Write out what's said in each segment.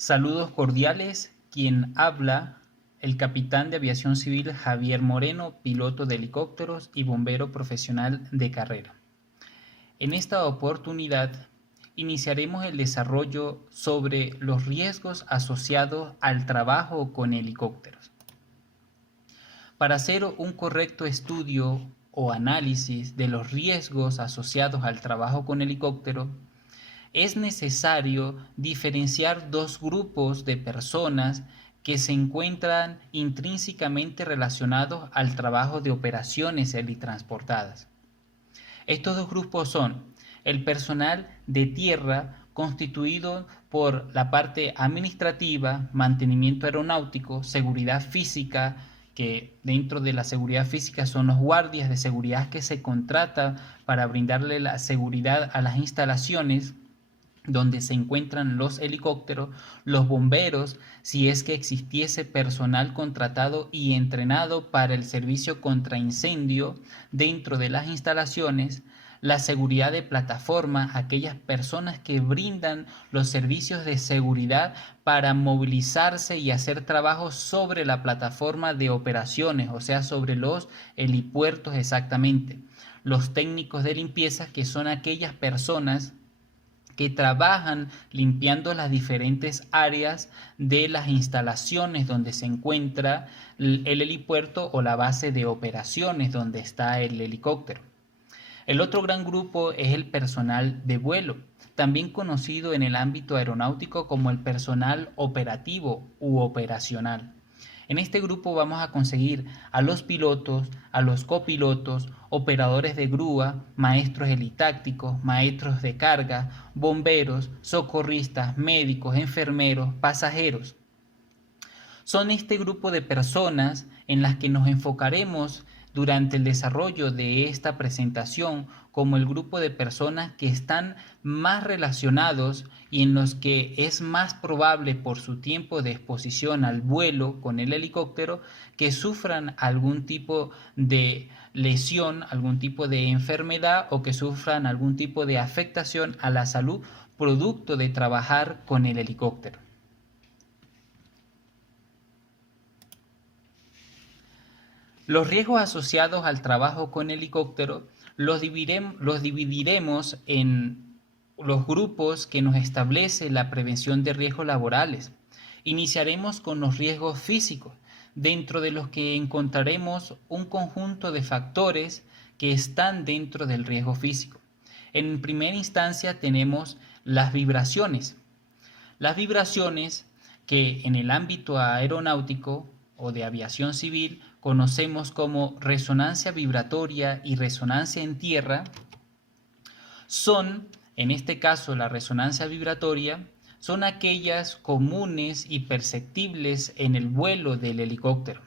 Saludos cordiales, quien habla, el capitán de aviación civil Javier Moreno, piloto de helicópteros y bombero profesional de carrera. En esta oportunidad iniciaremos el desarrollo sobre los riesgos asociados al trabajo con helicópteros. Para hacer un correcto estudio o análisis de los riesgos asociados al trabajo con helicóptero, es necesario diferenciar dos grupos de personas que se encuentran intrínsecamente relacionados al trabajo de operaciones helitransportadas. Estos dos grupos son el personal de tierra, constituido por la parte administrativa, mantenimiento aeronáutico, seguridad física, que dentro de la seguridad física son los guardias de seguridad que se contratan para brindarle la seguridad a las instalaciones donde se encuentran los helicópteros, los bomberos, si es que existiese personal contratado y entrenado para el servicio contra incendio dentro de las instalaciones, la seguridad de plataforma, aquellas personas que brindan los servicios de seguridad para movilizarse y hacer trabajos sobre la plataforma de operaciones, o sea, sobre los helipuertos exactamente. Los técnicos de limpieza, que son aquellas personas que trabajan limpiando las diferentes áreas de las instalaciones donde se encuentra el helipuerto o la base de operaciones donde está el helicóptero. El otro gran grupo es el personal de vuelo, también conocido en el ámbito aeronáutico como el personal operativo u operacional. En este grupo vamos a conseguir a los pilotos, a los copilotos, operadores de grúa, maestros helitácticos, maestros de carga, bomberos, socorristas, médicos, enfermeros, pasajeros. Son este grupo de personas en las que nos enfocaremos durante el desarrollo de esta presentación como el grupo de personas que están más relacionados y en los que es más probable por su tiempo de exposición al vuelo con el helicóptero que sufran algún tipo de lesión, algún tipo de enfermedad o que sufran algún tipo de afectación a la salud producto de trabajar con el helicóptero. Los riesgos asociados al trabajo con helicóptero los dividiremos en los grupos que nos establece la prevención de riesgos laborales. Iniciaremos con los riesgos físicos, dentro de los que encontraremos un conjunto de factores que están dentro del riesgo físico. En primera instancia tenemos las vibraciones. Las vibraciones que en el ámbito aeronáutico o de aviación civil conocemos como resonancia vibratoria y resonancia en tierra, son, en este caso la resonancia vibratoria, son aquellas comunes y perceptibles en el vuelo del helicóptero.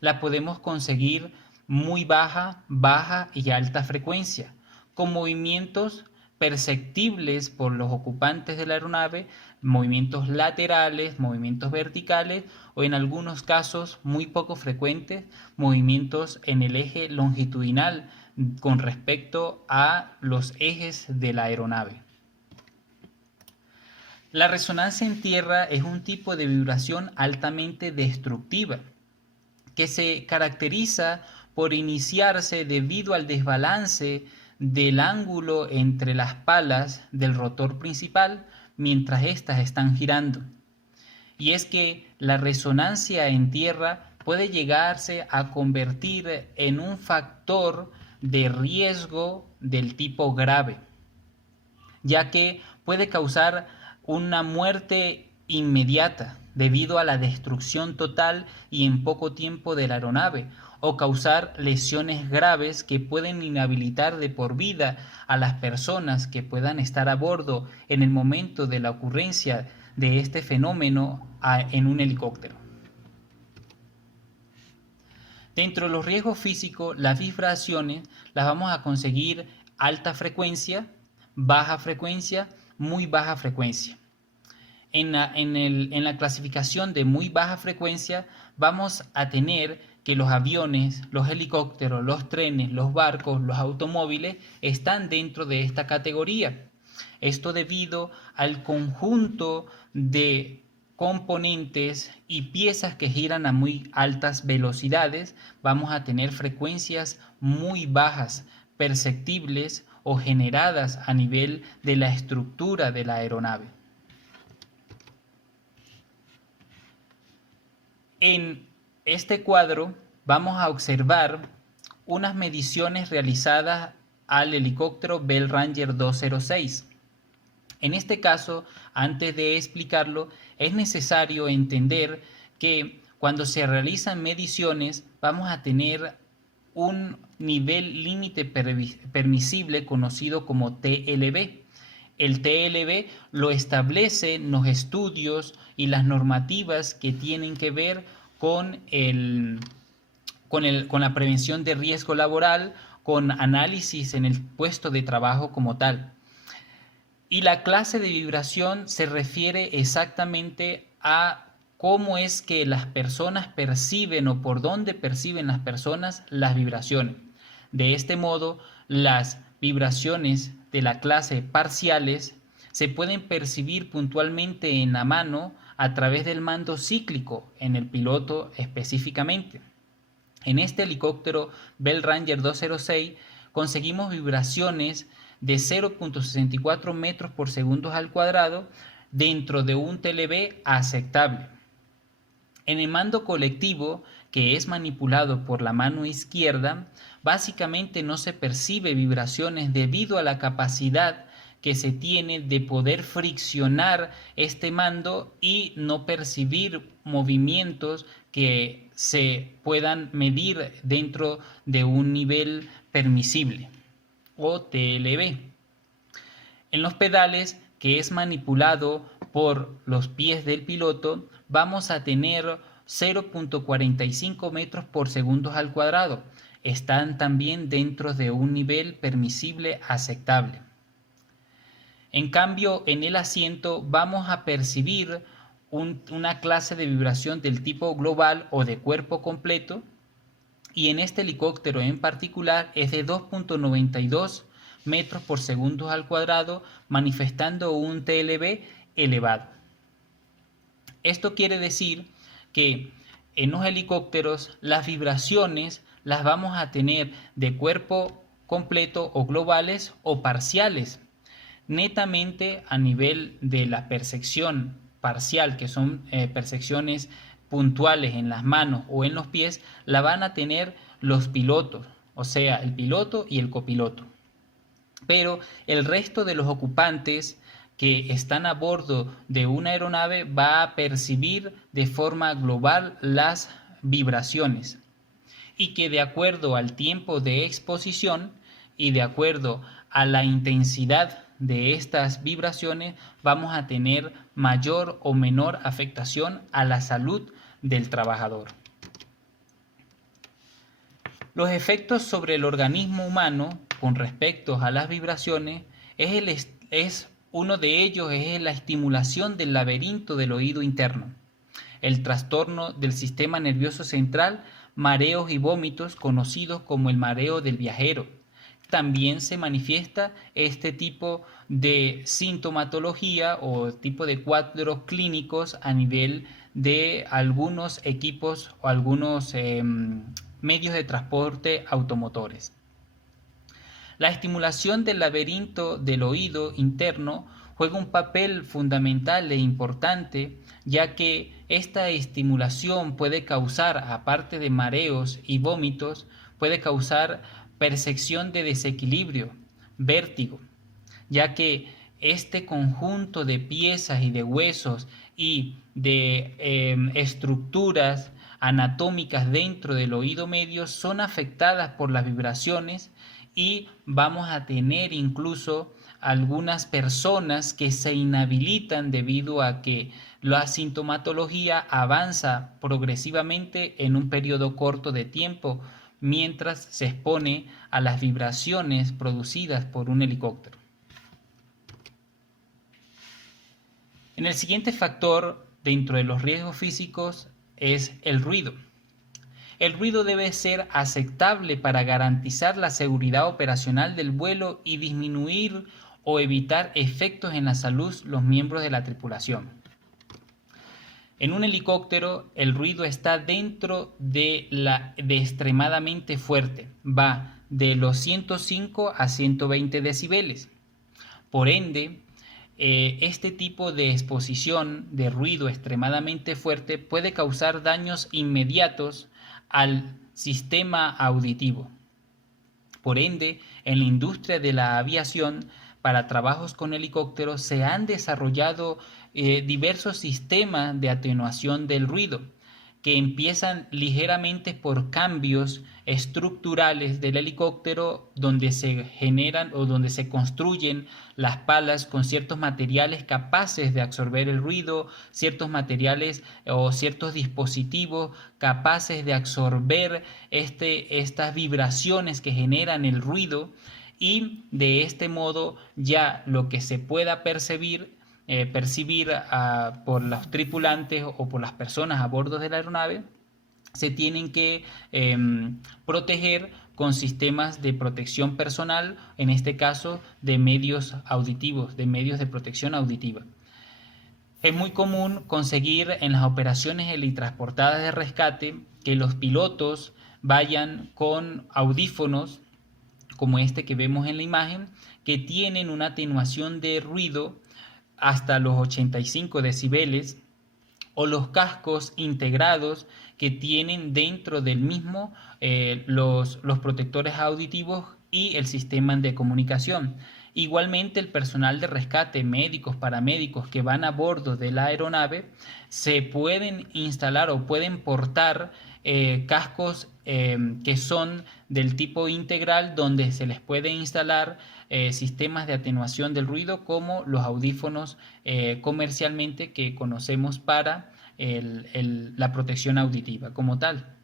La podemos conseguir muy baja, baja y alta frecuencia, con movimientos perceptibles por los ocupantes de la aeronave, movimientos laterales, movimientos verticales o en algunos casos muy poco frecuentes, movimientos en el eje longitudinal con respecto a los ejes de la aeronave. La resonancia en tierra es un tipo de vibración altamente destructiva que se caracteriza por iniciarse debido al desbalance del ángulo entre las palas del rotor principal mientras éstas están girando. Y es que la resonancia en tierra puede llegarse a convertir en un factor de riesgo del tipo grave, ya que puede causar una muerte inmediata debido a la destrucción total y en poco tiempo de la aeronave, o causar lesiones graves que pueden inhabilitar de por vida a las personas que puedan estar a bordo en el momento de la ocurrencia de este fenómeno en un helicóptero. Dentro de los riesgos físicos, las vibraciones las vamos a conseguir alta frecuencia, baja frecuencia, muy baja frecuencia. En la clasificación de muy baja frecuencia vamos a tener que los aviones, los helicópteros, los trenes, los barcos, los automóviles están dentro de esta categoría. Esto debido al conjunto de componentes y piezas que giran a muy altas velocidades, vamos a tener frecuencias muy bajas, perceptibles o generadas a nivel de la estructura de la aeronave. En este cuadro vamos a observar unas mediciones realizadas al helicóptero Bell Ranger 206. En este caso, antes de explicarlo, es necesario entender que cuando se realizan mediciones vamos a tener un nivel límite permisible conocido como TLB. El TLB lo establecen los estudios y las normativas que tienen que ver con la prevención de riesgo laboral, con análisis en el puesto de trabajo como tal. Y la clase de vibración se refiere exactamente a cómo es que las personas perciben o por dónde perciben las personas las vibraciones. De este modo, las vibraciones de la clase parciales se pueden percibir puntualmente en la mano a través del mando cíclico en el piloto específicamente. En este helicóptero Bell Ranger 206 conseguimos vibraciones de 0.64 metros por segundo al cuadrado dentro de un TLB aceptable. En el mando colectivo, que es manipulado por la mano izquierda, básicamente no se percibe vibraciones debido a la capacidad que se tiene de poder friccionar este mando y no percibir movimientos que se puedan medir dentro de un nivel permisible o TLB. En los pedales, que es manipulado por los pies del piloto, vamos a tener 0.45 metros por segundo al cuadrado. Están también dentro de un nivel permisible aceptable. En cambio, en el asiento vamos a percibir una clase de vibración del tipo global o de cuerpo completo, y en este helicóptero en particular es de 2.92 metros por segundo al cuadrado, manifestando un TLB elevado. Esto quiere decir que en los helicópteros las vibraciones las vamos a tener de cuerpo completo o globales o parciales. Netamente a nivel de la percepción parcial, que son percepciones puntuales en las manos o en los pies, la van a tener los pilotos, o sea, el piloto y el copiloto. Pero el resto de los ocupantes que están a bordo de una aeronave va a percibir de forma global las vibraciones, y que de acuerdo al tiempo de exposición y de acuerdo a la intensidad de estas vibraciones vamos a tener mayor o menor afectación a la salud del trabajador. Los efectos sobre el organismo humano con respecto a las vibraciones uno de ellos es la estimulación del laberinto del oído interno, el trastorno del sistema nervioso central, mareos y vómitos conocidos como el mareo del viajero. También se manifiesta este tipo de sintomatología o tipo de cuadros clínicos a nivel de algunos equipos o algunos medios de transporte automotores. La estimulación del laberinto del oído interno juega un papel fundamental e importante, ya que esta estimulación puede causar, aparte de mareos y vómitos, puede causar percepción de desequilibrio, vértigo, ya que este conjunto de piezas y de huesos y de estructuras anatómicas dentro del oído medio son afectadas por las vibraciones, y vamos a tener incluso algunas personas que se inhabilitan debido a que la sintomatología avanza progresivamente en un periodo corto de tiempo mientras se expone a las vibraciones producidas por un helicóptero. En el siguiente factor dentro de los riesgos físicos es el ruido. El ruido debe ser aceptable para garantizar la seguridad operacional del vuelo y disminuir o evitar efectos en la salud de los miembros de la tripulación. En un helicóptero el ruido está dentro de extremadamente fuerte, va de los 105 a 120 decibeles. Por ende, este tipo de exposición de ruido extremadamente fuerte puede causar daños inmediatos al sistema auditivo. Por ende, en la industria de la aviación, para trabajos con helicópteros, se han desarrollado diversos sistemas de atenuación del ruido, que empiezan ligeramente por cambios estructurales del helicóptero, donde se generan o donde se construyen las palas con ciertos materiales capaces de absorber el ruido, ciertos materiales o ciertos dispositivos capaces de absorber estas vibraciones que generan el ruido, y de este modo ya lo que se pueda percibir por los tripulantes o por las personas a bordo de la aeronave, se tienen que proteger con sistemas de protección personal, en este caso de medios auditivos, de medios de protección auditiva. Es muy común conseguir en las operaciones helitransportadas de rescate que los pilotos vayan con audífonos como este que vemos en la imagen, que tienen una atenuación de ruido hasta los 85 decibeles, o los cascos integrados que tienen dentro del mismo los protectores auditivos y el sistema de comunicación. Igualmente, el personal de rescate, médicos, paramédicos que van a bordo de la aeronave, se pueden instalar o pueden portar cascos que son del tipo integral, donde se les puede instalar sistemas de atenuación del ruido, como los audífonos comercialmente que conocemos para la protección auditiva como tal.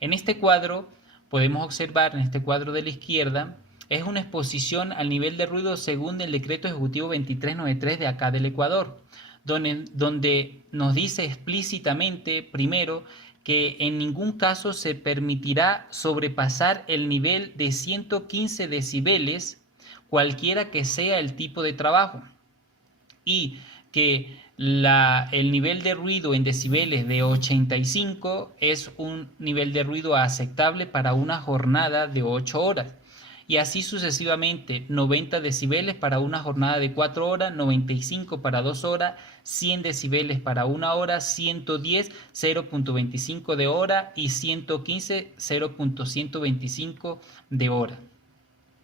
En este cuadro podemos observar, en este cuadro de la izquierda, es una exposición al nivel de ruido según el decreto ejecutivo 2393 de acá del Ecuador, donde nos dice explícitamente, primero, que en ningún caso se permitirá sobrepasar el nivel de 115 decibeles, cualquiera que sea el tipo de trabajo, y que el nivel de ruido en decibeles de 85 es un nivel de ruido aceptable para una jornada de 8 horas. Y así sucesivamente, 90 decibeles para una jornada de 4 horas, 95 para 2 horas, 100 decibeles para 1 hora, 110, 0.25 de hora y 115, 0.125 de hora.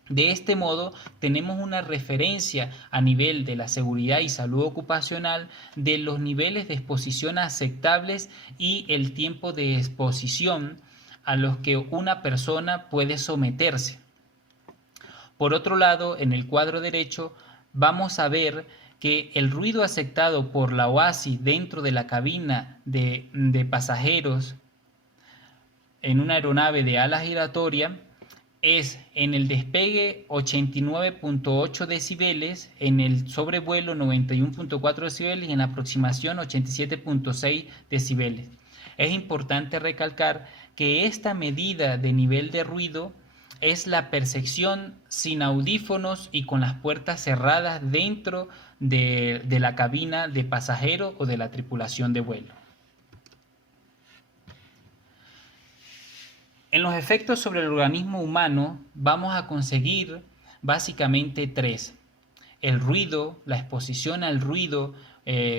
De este modo, tenemos una referencia a nivel de la seguridad y salud ocupacional de los niveles de exposición aceptables y el tiempo de exposición a los que una persona puede someterse. Por otro lado, en el cuadro derecho vamos a ver que el ruido aceptado por la OASI dentro de la cabina de pasajeros en una aeronave de ala giratoria es en el despegue 89.8 decibeles, en el sobrevuelo 91.4 decibeles y en la aproximación 87.6 decibeles. Es importante recalcar que esta medida de nivel de ruido es la percepción sin audífonos y con las puertas cerradas dentro de la cabina de pasajero o de la tripulación de vuelo. En los efectos sobre el organismo humano vamos a conseguir básicamente tres: el ruido, la exposición al ruido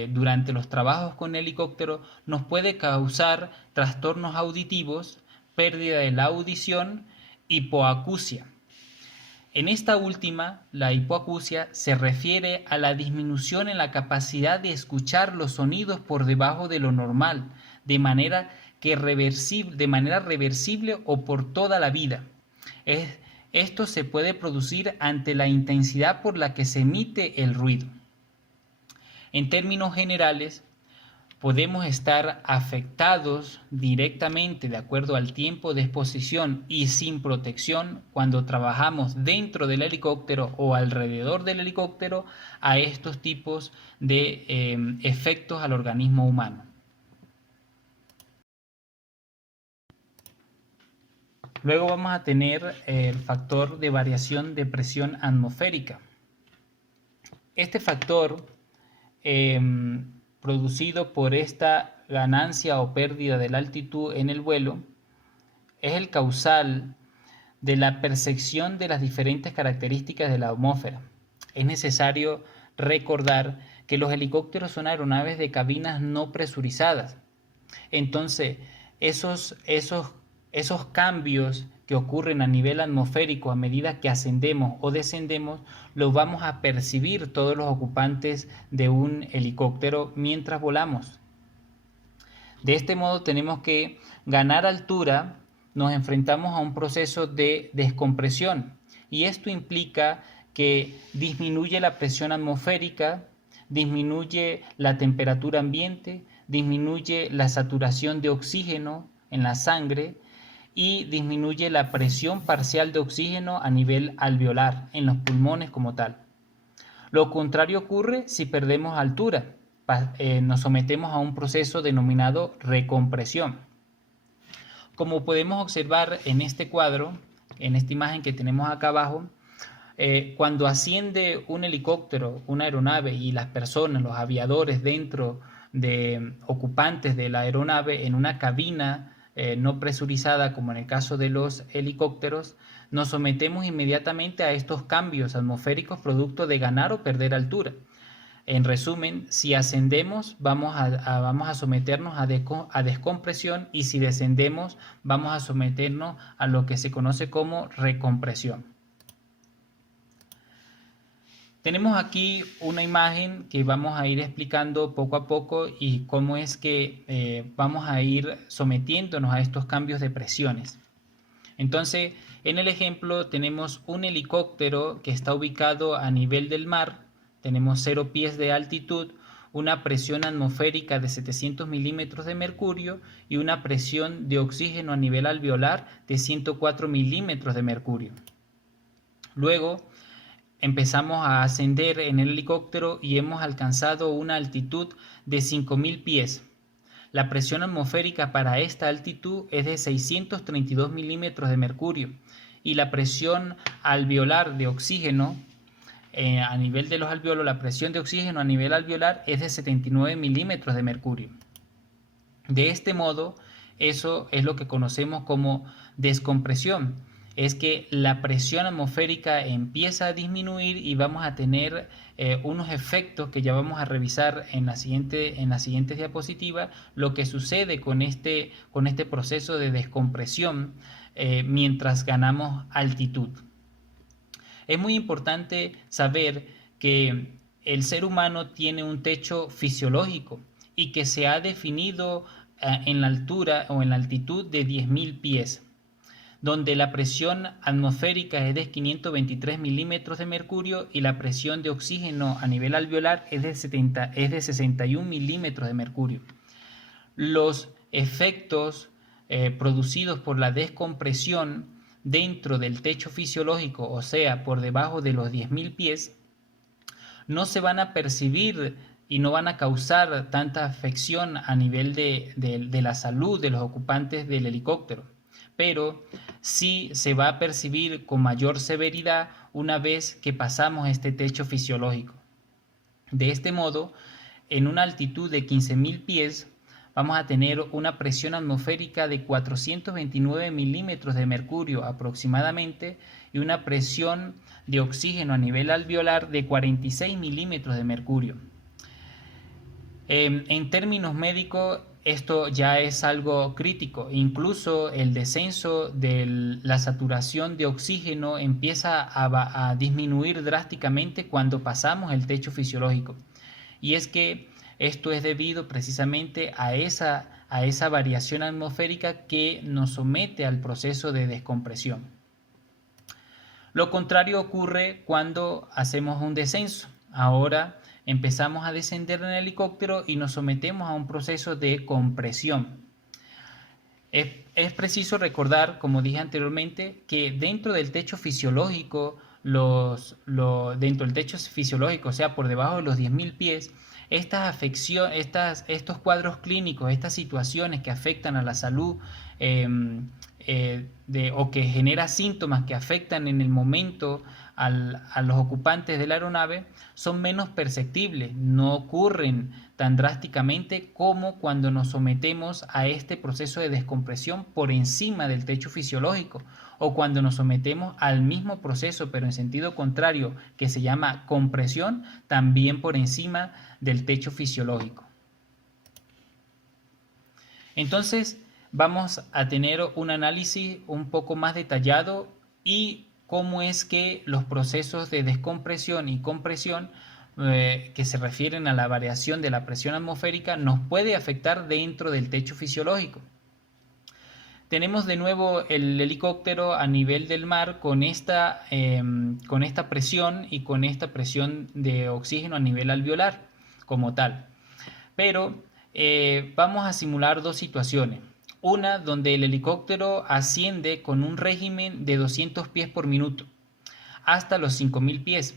durante los trabajos con helicóptero nos puede causar trastornos auditivos, pérdida de la audición, hipoacusia. En esta última, la hipoacusia se refiere a la disminución en la capacidad de escuchar los sonidos por debajo de lo normal, de manera reversible o por toda la vida. Esto se puede producir ante la intensidad por la que se emite el ruido. En términos generales, podemos estar afectados directamente de acuerdo al tiempo de exposición y sin protección cuando trabajamos dentro del helicóptero o alrededor del helicóptero a estos tipos de efectos al organismo humano. Luego vamos a tener el factor de variación de presión atmosférica. Este factor producido por esta ganancia o pérdida de la altitud en el vuelo es el causal de la percepción de las diferentes características de la atmósfera. Es necesario recordar que los helicópteros son aeronaves de cabinas no presurizadas. Entonces, esos cambios que ocurren a nivel atmosférico a medida que ascendemos o descendemos, los vamos a percibir todos los ocupantes de un helicóptero mientras volamos. De este modo tenemos que ganar altura, nos enfrentamos a un proceso de descompresión y esto implica que disminuye la presión atmosférica, disminuye la temperatura ambiente, disminuye la saturación de oxígeno en la sangre y disminuye la presión parcial de oxígeno a nivel alveolar, en los pulmones como tal. Lo contrario ocurre si perdemos altura, nos sometemos a un proceso denominado recompresión. Como podemos observar en este cuadro, en esta imagen que tenemos acá abajo, cuando asciende un helicóptero, una aeronave y las personas, los aviadores dentro de ocupantes de la aeronave en una cabina no presurizada como en el caso de los helicópteros, nos sometemos inmediatamente a estos cambios atmosféricos producto de ganar o perder altura. En resumen, si ascendemos vamos a someternos a descompresión y si descendemos vamos a someternos a lo que se conoce como recompresión. Tenemos aquí una imagen que vamos a ir explicando poco a poco y cómo es que vamos a ir sometiéndonos a estos cambios de presiones. Entonces, en el ejemplo tenemos un helicóptero que está ubicado a nivel del mar, tenemos 0 pies de altitud, una presión atmosférica de 700 milímetros de mercurio y una presión de oxígeno a nivel alveolar de 104 milímetros de mercurio. Luego, empezamos a ascender en el helicóptero y hemos alcanzado una altitud de 5000 pies. La presión atmosférica para esta altitud es de 632 milímetros de mercurio y la presión alveolar de oxígeno a nivel de los alveolos, la presión de oxígeno a nivel alveolar es de 79 milímetros de mercurio. De este modo, eso es lo que conocemos como descompresión. Es que la presión atmosférica empieza a disminuir y vamos a tener unos efectos que ya vamos a revisar en la siguiente diapositiva, lo que sucede con este proceso de descompresión mientras ganamos altitud. Es muy importante saber que el ser humano tiene un techo fisiológico y que se ha definido en la altura o en la altitud de 10.000 pies, donde la presión atmosférica es de 523 milímetros de mercurio y la presión de oxígeno a nivel alveolar es de 61 milímetros de mercurio. Los efectos producidos por la descompresión dentro del techo fisiológico, o sea, por debajo de los 10.000 pies, no se van a percibir y no van a causar tanta afección a nivel de la salud de los ocupantes del helicóptero, pero sí se va a percibir con mayor severidad una vez que pasamos este techo fisiológico. De este modo, en una altitud de 15.000 pies, vamos a tener una presión atmosférica de 429 milímetros de mercurio aproximadamente y una presión de oxígeno a nivel alveolar de 46 milímetros de mercurio. En términos médicos, esto ya es algo crítico. Incluso el descenso de la saturación de oxígeno empieza a disminuir drásticamente cuando pasamos el techo fisiológico. Y es que esto es debido precisamente a esa variación atmosférica que nos somete al proceso de descompresión. Lo contrario ocurre cuando hacemos un descenso. Ahora empezamos a descender en el helicóptero y nos sometemos a un proceso de compresión. Es preciso recordar, como dije anteriormente, que dentro del techo fisiológico, dentro del techo fisiológico, o sea, por debajo de los 10.000 pies, estas afecciones, estos cuadros clínicos, estas situaciones que afectan a la salud o que genera síntomas que afectan en el momento a los ocupantes de la aeronave son menos perceptibles, no ocurren tan drásticamente como cuando nos sometemos a este proceso de descompresión por encima del techo fisiológico, o cuando nos sometemos al mismo proceso pero en sentido contrario, que se llama compresión, también por encima del techo fisiológico. Entonces vamos a tener un análisis un poco más detallado y cómo es que los procesos de descompresión y compresión que se refieren a la variación de la presión atmosférica nos puede afectar dentro del techo fisiológico. Tenemos de nuevo el helicóptero a nivel del mar con esta presión y con esta presión de oxígeno a nivel alveolar como tal. Pero vamos a simular dos situaciones. Una donde el helicóptero asciende con un régimen de 200 pies por minuto hasta los 5000 pies.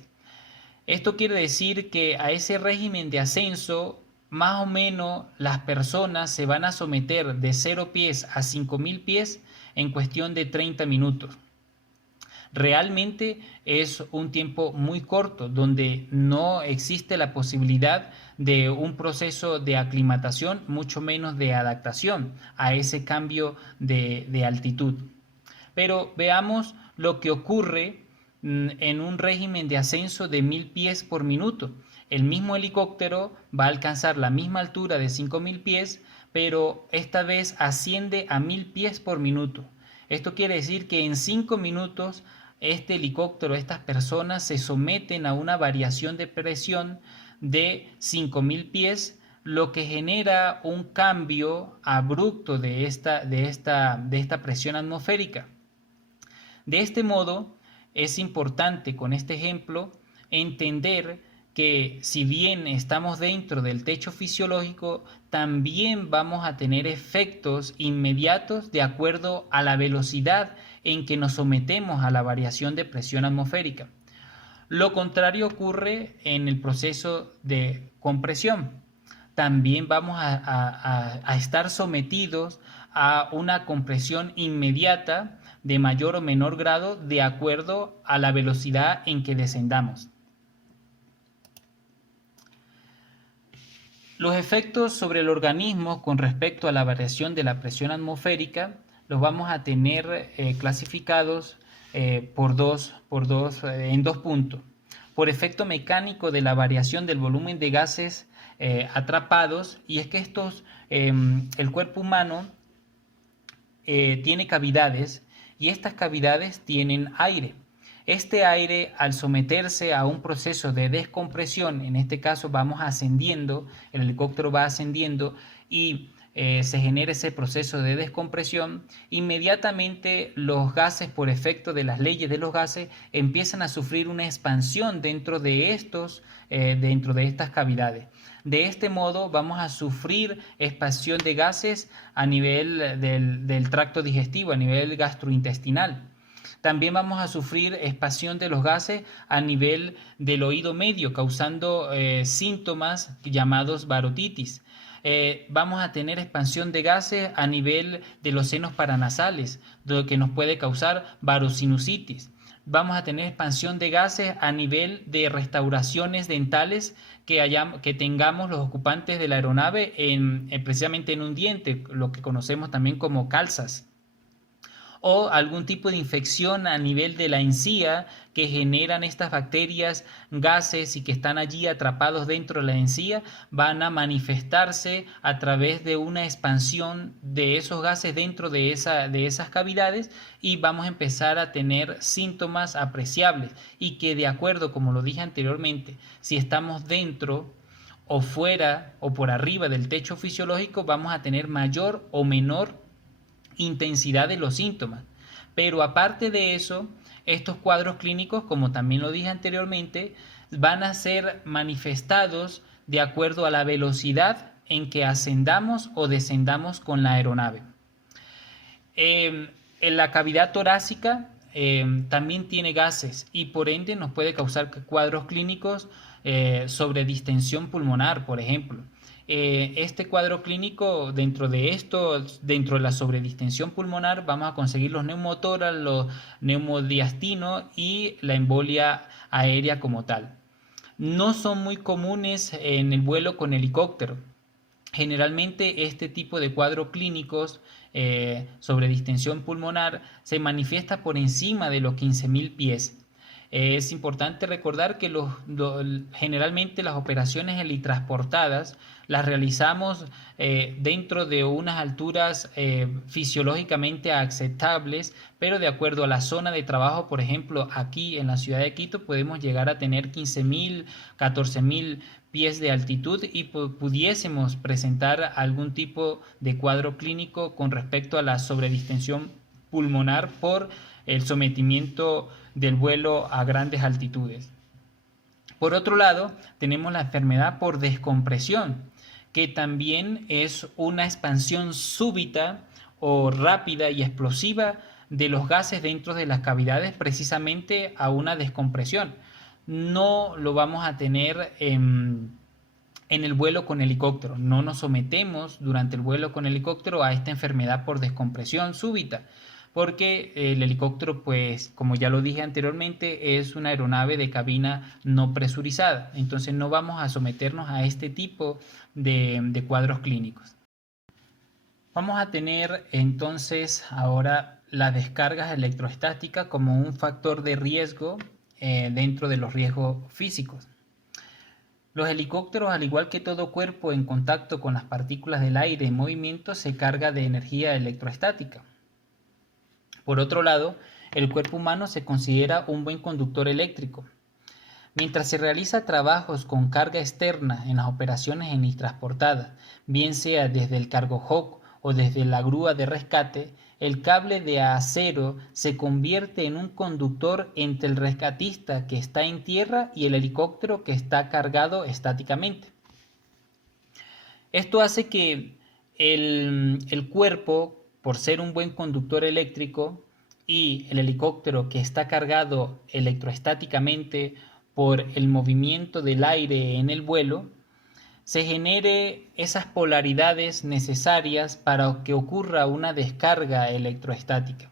Esto quiere decir que a ese régimen de ascenso más o menos las personas se van a someter de 0 pies a 5000 pies en cuestión de 30 minutos. Realmente es un tiempo muy corto donde no existe la posibilidad de un proceso de aclimatación, mucho menos de adaptación a ese cambio de altitud. Pero veamos lo que ocurre en un régimen de ascenso de 1000 pies por minuto. El mismo helicóptero va a alcanzar la misma altura de 5000 pies, pero esta vez asciende a 1000 pies por minuto. Esto quiere decir que en 5 minutos este helicóptero, estas personas se someten a una variación de presión de 5000 pies, lo que genera un cambio abrupto de esta presión atmosférica. De este modo, es importante con este ejemplo entender que si bien estamos dentro del techo fisiológico, también vamos a tener efectos inmediatos de acuerdo a la velocidad en que nos sometemos a la variación de presión atmosférica. Lo contrario ocurre en el proceso de compresión. También vamos a estar sometidos a una compresión inmediata de mayor o menor grado de acuerdo a la velocidad en que descendamos. Los efectos sobre el organismo con respecto a la variación de la presión atmosférica los vamos a tener clasificados en dos puntos. Por efecto mecánico de la variación del volumen de gases atrapados, y es que el cuerpo humano tiene cavidades y estas cavidades tienen aire. Este aire, al someterse a un proceso de descompresión, en este caso vamos ascendiendo, el helicóptero va ascendiendo y se genera ese proceso de descompresión, inmediatamente los gases, por efecto de las leyes de los gases, empiezan a sufrir una expansión dentro de estas cavidades. De este modo vamos a sufrir expansión de gases a nivel del tracto digestivo, a nivel gastrointestinal. También vamos a sufrir expansión de los gases a nivel del oído medio, causando síntomas llamados parotitis. Vamos a tener expansión de gases a nivel de los senos paranasales, lo que nos puede causar varosinusitis. Vamos a tener expansión de gases a nivel de restauraciones dentales que tengamos los ocupantes de la aeronave precisamente en un diente, lo que conocemos también como calzas. O algún tipo de infección a nivel de la encía que generan estas bacterias, gases y que están allí atrapados dentro de la encía, van a manifestarse a través de una expansión de esos gases dentro de esas cavidades y vamos a empezar a tener síntomas apreciables y que, de acuerdo, como lo dije anteriormente, si estamos dentro o fuera o por arriba del techo fisiológico, vamos a tener mayor o menor intensidad de los síntomas. Pero aparte de eso, estos cuadros clínicos, como también lo dije anteriormente, van a ser manifestados de acuerdo a la velocidad en que ascendamos o descendamos con la aeronave. En la cavidad torácica también tiene gases y por ende nos puede causar cuadros clínicos sobre distensión pulmonar, por ejemplo. este cuadro clínico, dentro de la sobredistensión pulmonar, vamos a conseguir los neumotórax, los neumodiastinos y la embolia aérea como tal. No son muy comunes en el vuelo con helicóptero. Generalmente este tipo de cuadros clínicos sobre distensión pulmonar se manifiesta por encima de los 15.000 pies. Es importante recordar que generalmente las operaciones helitransportadas las realizamos dentro de unas alturas fisiológicamente aceptables, pero de acuerdo a la zona de trabajo. Por ejemplo, aquí en la ciudad de Quito podemos llegar a tener 15.000, 14.000 pies de altitud y pudiésemos presentar algún tipo de cuadro clínico con respecto a la sobredistensión pulmonar por el sometimiento del vuelo a grandes altitudes. Por otro lado, tenemos la enfermedad por descompresión, que también es una expansión súbita o rápida y explosiva de los gases dentro de las cavidades, precisamente a una descompresión. No lo vamos a tener en el vuelo con helicóptero. No nos sometemos durante el vuelo con helicóptero a esta enfermedad por descompresión súbita, porque el helicóptero, pues como ya lo dije anteriormente, es una aeronave de cabina no presurizada. Entonces no vamos a someternos a este tipo de cuadros clínicos. Vamos a tener entonces ahora las descargas electrostáticas como un factor de riesgo dentro de los riesgos físicos. Los helicópteros, al igual que todo cuerpo en contacto con las partículas del aire en movimiento, se carga de energía electrostática. Por otro lado, el cuerpo humano se considera un buen conductor eléctrico. Mientras se realiza trabajos con carga externa en las operaciones helitransportadas, bien sea desde el cargo hawk o desde la grúa de rescate, el cable de acero se convierte en un conductor entre el rescatista que está en tierra y el helicóptero que está cargado estáticamente. Esto hace que el cuerpo, por ser un buen conductor eléctrico, y el helicóptero que está cargado electroestáticamente por el movimiento del aire en el vuelo, se genere esas polaridades necesarias para que ocurra una descarga electroestática.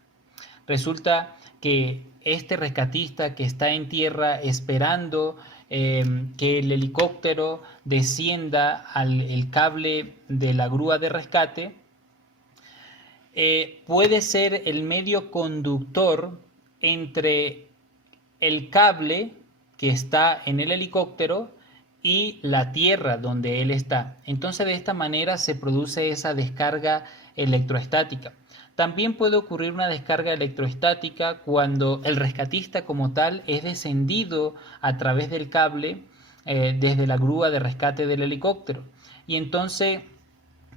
Resulta que este rescatista que está en tierra esperando que el helicóptero descienda al cable de la grúa de rescate, puede ser el medio conductor entre el cable que está en el helicóptero y la tierra donde él está. Entonces de esta manera se produce esa descarga electrostática. También puede ocurrir una descarga electrostática cuando el rescatista como tal es descendido a través del cable desde la grúa de rescate del helicóptero. Y entonces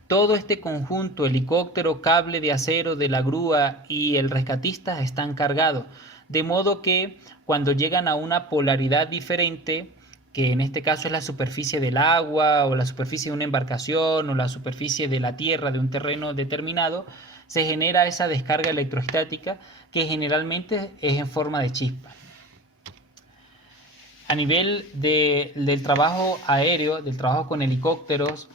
todo este conjunto, helicóptero, cable de acero de la grúa y el rescatista, están cargados. De modo que cuando llegan a una polaridad diferente, que en este caso es la superficie del agua o la superficie de una embarcación o la superficie de la tierra de un terreno determinado, se genera esa descarga electrostática que generalmente es en forma de chispa. A nivel del trabajo aéreo, del trabajo con helicópteros,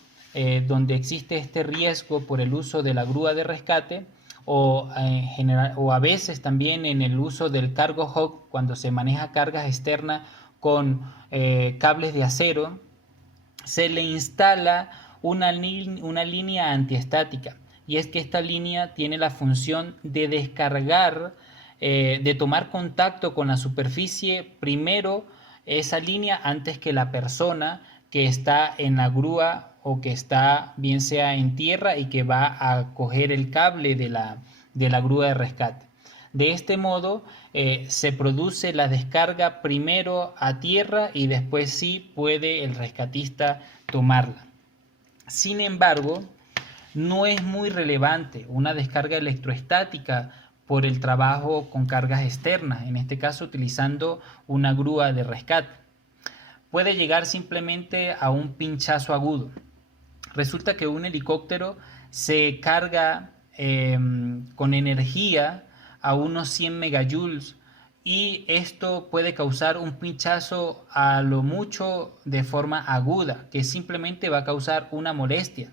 donde existe este riesgo por el uso de la grúa de rescate o a veces también en el uso del cargo hawk cuando se maneja cargas externas con cables de acero, se le instala una línea antiestática, y es que esta línea tiene la función de descargar, de tomar contacto con la superficie primero esa línea antes que la persona que está en la grúa o que está bien sea en tierra y que va a coger el cable de la grúa de rescate. De este modo se produce la descarga primero a tierra y después sí puede el rescatista tomarla. Sin embargo, no es muy relevante una descarga electrostática por el trabajo con cargas externas, en este caso utilizando una grúa de rescate. Puede llegar simplemente a un pinchazo agudo. Resulta que un helicóptero se carga con energía a unos 100 megajoules y esto puede causar un pinchazo a lo mucho de forma aguda, que simplemente va a causar una molestia.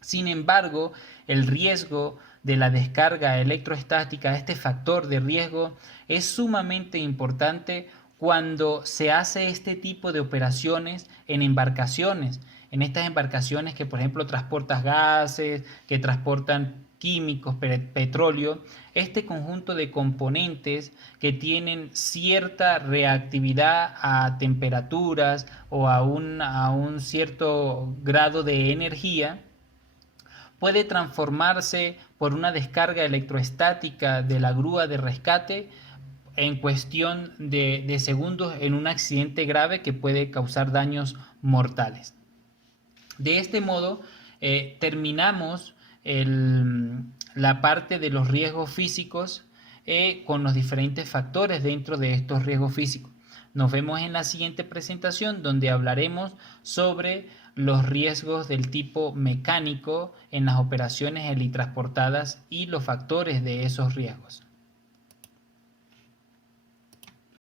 Sin embargo, el riesgo de la descarga electrostática, este factor de riesgo, es sumamente importante cuando se hace este tipo de operaciones en embarcaciones. En estas embarcaciones que, por ejemplo, transportan gases, que transportan químicos, petróleo, este conjunto de componentes que tienen cierta reactividad a temperaturas o a un cierto grado de energía, puede transformarse por una descarga electroestática de la grúa de rescate en cuestión de segundos en un accidente grave que puede causar daños mortales. De este modo, terminamos la parte de los riesgos físicos con los diferentes factores dentro de estos riesgos físicos. Nos vemos en la siguiente presentación donde hablaremos sobre los riesgos del tipo mecánico en las operaciones helitransportadas y los factores de esos riesgos.